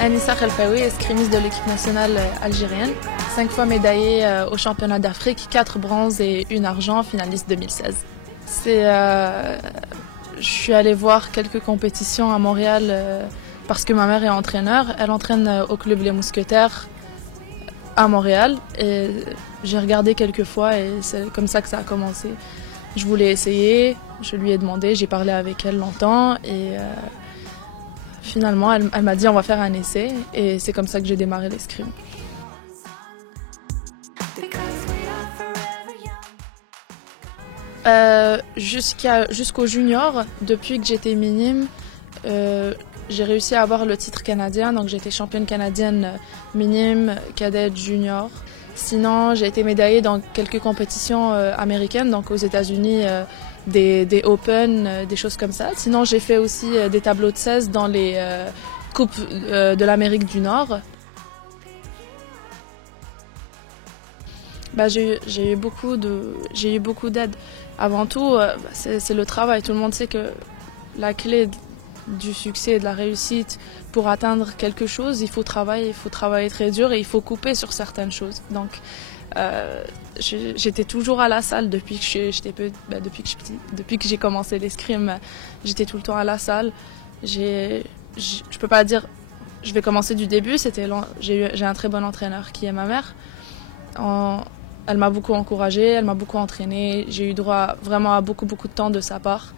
Anissa Khelfaoui, escrimiste de l'équipe nationale algérienne. 5 fois médaillée au championnat d'Afrique, 4 bronzes et 1 argent, finaliste 2016. Je suis allée voir quelques compétitions à Montréal parce que ma mère est entraîneur. Elle entraîne au club Les Mousquetaires à Montréal et j'ai regardé quelques fois et c'est comme ça que ça a commencé. Je voulais essayer, je lui ai demandé, j'ai parlé avec elle longtemps et finalement elle m'a dit on va faire un essai et c'est comme ça que j'ai démarré l'escrime. Jusqu'au junior, depuis que j'étais minime, j'ai réussi à avoir le titre canadien, donc j'ai été championne canadienne minime, cadette, junior. Sinon, j'ai été médaillée dans quelques compétitions américaines, donc aux États-Unis, des Open, des choses comme ça. Sinon, j'ai fait aussi des tableaux de 16 dans les coupes de l'Amérique du Nord. J'ai eu beaucoup d'aide. Avant tout, c'est le travail. Tout le monde sait que la clé du succès et de la réussite pour atteindre quelque chose, il faut travailler très dur et il faut couper sur certaines choses. Donc, j'étais toujours à la salle depuis que j'ai commencé l'escrime. J'étais tout le temps à la salle. Je peux pas dire, je vais commencer du début. J'ai un très bon entraîneur qui est ma mère. Elle m'a beaucoup encouragée, elle m'a beaucoup entraînée. J'ai eu droit vraiment à beaucoup de temps de sa part.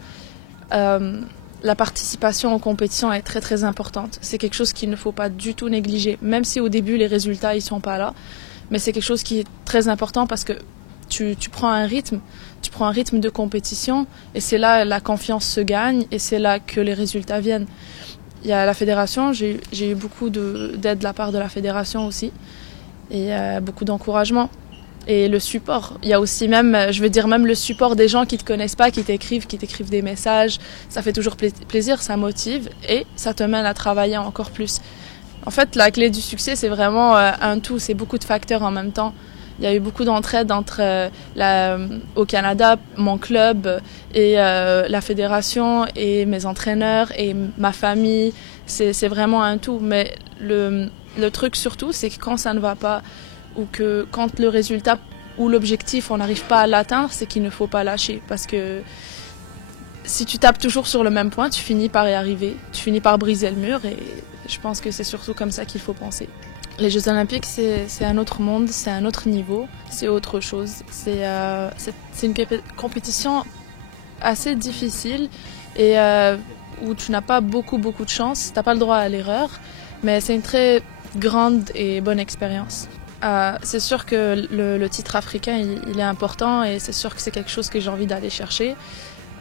La participation aux compétitions est très très importante. C'est quelque chose qu'il ne faut pas du tout négliger, même si au début les résultats ils sont pas là. Mais c'est quelque chose qui est très important parce que tu prends un rythme de compétition et c'est là la confiance se gagne et c'est là que les résultats viennent. Il y a la fédération, j'ai eu beaucoup d'aide de la part de la fédération aussi et beaucoup d'encouragement. Et le support, il y a aussi même le support des gens qui te connaissent pas, qui t'écrivent des messages. Ça fait toujours plaisir, ça motive et ça te mène à travailler encore plus. En fait, la clé du succès, c'est vraiment un tout, c'est beaucoup de facteurs en même temps. Il y a eu beaucoup d'entraide au Canada, mon club et la fédération et mes entraîneurs et ma famille. C'est vraiment un tout. Mais le truc surtout, c'est que quand ça ne va pas ou que quand le résultat ou l'objectif, on n'arrive pas à l'atteindre, c'est qu'il ne faut pas lâcher. Parce que si tu tapes toujours sur le même point, tu finis par y arriver, tu finis par briser le mur et je pense que c'est surtout comme ça qu'il faut penser. Les Jeux Olympiques, c'est un autre monde, c'est un autre niveau, c'est autre chose. C'est une compétition assez difficile et où tu n'as pas beaucoup de chance, tu n'as pas le droit à l'erreur, mais c'est une très grande et bonne expérience. C'est sûr que le titre africain, il est important et c'est sûr que c'est quelque chose que j'ai envie d'aller chercher.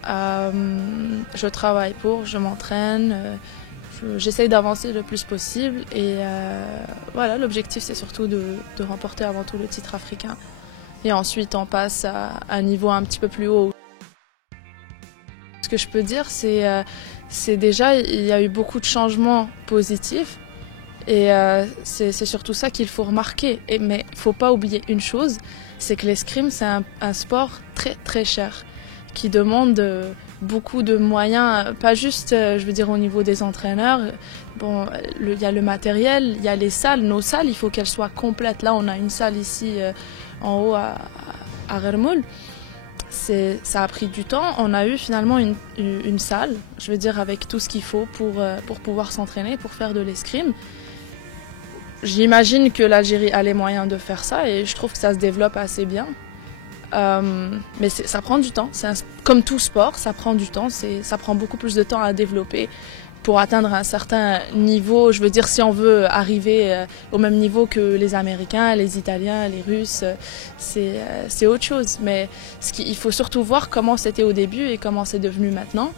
Je travaille je m'entraîne, j'essaye d'avancer le plus possible et voilà, l'objectif c'est surtout de remporter avant tout le titre africain. Et ensuite on passe à un niveau un petit peu plus haut. Ce que je peux dire, c'est déjà, il y a eu beaucoup de changements positifs. Et c'est surtout ça qu'il faut remarquer. Mais il ne faut pas oublier une chose, c'est que l'escrime, c'est un sport très très cher, qui demande beaucoup de moyens, pas juste, je veux dire, au niveau des entraîneurs. Bon, il y a le matériel, il y a les salles. Nos salles, il faut qu'elles soient complètes. Là, on a une salle ici en haut à Rermoul. Ça a pris du temps. On a eu finalement une salle, je veux dire, avec tout ce qu'il faut pour pouvoir s'entraîner, pour faire de l'escrime. J'imagine que l'Algérie a les moyens de faire ça et je trouve que ça se développe assez bien. Mais ça prend du temps. Comme tout sport, ça prend du temps. Ça prend beaucoup plus de temps à développer pour atteindre un certain niveau. Je veux dire, si on veut arriver au même niveau que les Américains, les Italiens, les Russes, c'est autre chose. Mais il faut surtout voir comment c'était au début et comment c'est devenu maintenant.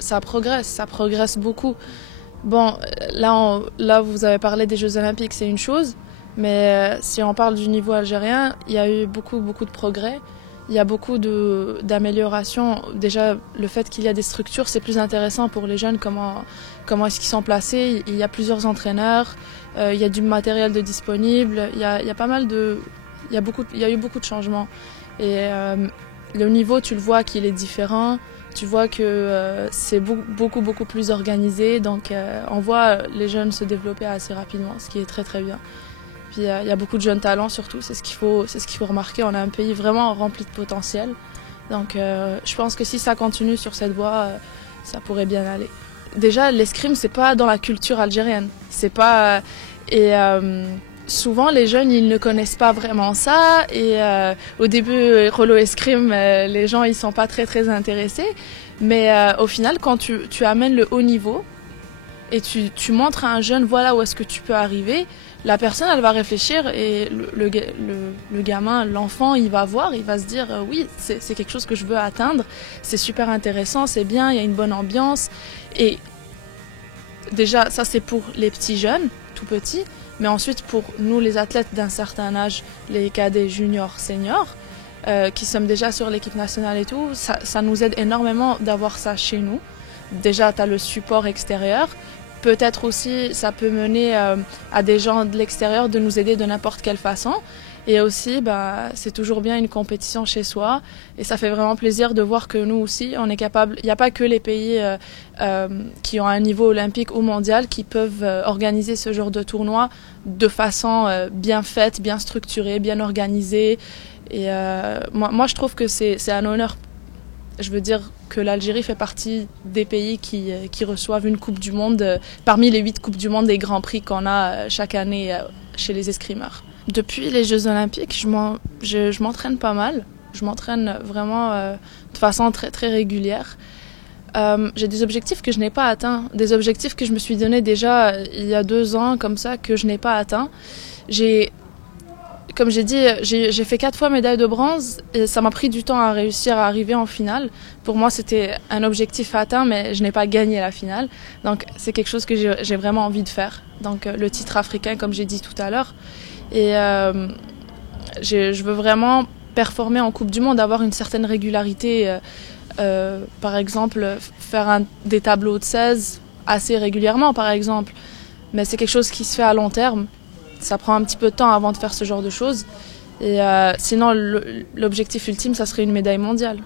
Ça progresse beaucoup. Bon, là vous avez parlé des Jeux Olympiques, c'est une chose, mais si on parle du niveau algérien, il y a eu beaucoup de progrès. Il y a beaucoup d'améliorations. Déjà, le fait qu'il y a des structures, c'est plus intéressant pour les jeunes, comment est-ce qu'ils sont placés. Il y a plusieurs entraîneurs, il y a du matériel de disponible, il y a eu beaucoup de changements. Et le niveau, tu le vois qu'il est différent. Tu vois que c'est beaucoup plus organisé, donc on voit les jeunes se développer assez rapidement, ce qui est très très bien. Puis il y a beaucoup de jeunes talents surtout, c'est ce qu'il faut remarquer. On a un pays vraiment rempli de potentiel, donc je pense que si ça continue sur cette voie, ça pourrait bien aller. Déjà, l'escrime, c'est pas dans la culture algérienne, c'est pas souvent les jeunes ils ne connaissent pas vraiment ça et au début Rolo Escrime les gens ils sont pas très intéressés, mais au final quand tu amènes le haut niveau et tu montres à un jeune voilà où est-ce que tu peux arriver, la personne elle va réfléchir et le gamin, l'enfant il va voir, il va se dire oui c'est quelque chose que je veux atteindre, c'est super intéressant, c'est bien, il y a une bonne ambiance. Et déjà ça c'est pour les petits jeunes tout petits, mais ensuite pour nous les athlètes d'un certain âge, les cadets, juniors, seniors, qui sommes déjà sur l'équipe nationale et tout, ça nous aide énormément d'avoir ça chez nous. Déjà tu as le support extérieur, peut-être aussi ça peut mener à des gens de l'extérieur de nous aider de n'importe quelle façon. Et aussi, c'est toujours bien une compétition chez soi. Et ça fait vraiment plaisir de voir que nous aussi, on est capable. Il n'y a pas que les pays qui ont un niveau olympique ou mondial qui peuvent organiser ce genre de tournoi de façon bien faite, bien structurée, bien organisée. Et moi, je trouve que c'est un honneur. Je veux dire que l'Algérie fait partie des pays qui reçoivent une Coupe du Monde, parmi les 8 Coupes du Monde des Grands Prix qu'on a chaque année chez les escrimeurs. Depuis les Jeux Olympiques, je m'entraîne pas mal. Je m'entraîne vraiment de façon très régulière. J'ai des objectifs que je n'ai pas atteints, des objectifs que je me suis donné déjà il y a 2 ans, comme ça, que je n'ai pas atteints. Comme j'ai dit, j'ai fait 4 fois médaille de bronze et ça m'a pris du temps à réussir à arriver en finale. Pour moi, c'était un objectif atteint, mais je n'ai pas gagné la finale. Donc, c'est quelque chose que j'ai vraiment envie de faire. Donc, le titre africain, comme j'ai dit tout à l'heure. Et je veux vraiment performer en Coupe du Monde, avoir une certaine régularité. Par exemple, faire des tableaux de 16 assez régulièrement, par exemple. Mais c'est quelque chose qui se fait à long terme. Ça prend un petit peu de temps avant de faire ce genre de choses. Et sinon, l'objectif ultime, ça serait une médaille mondiale.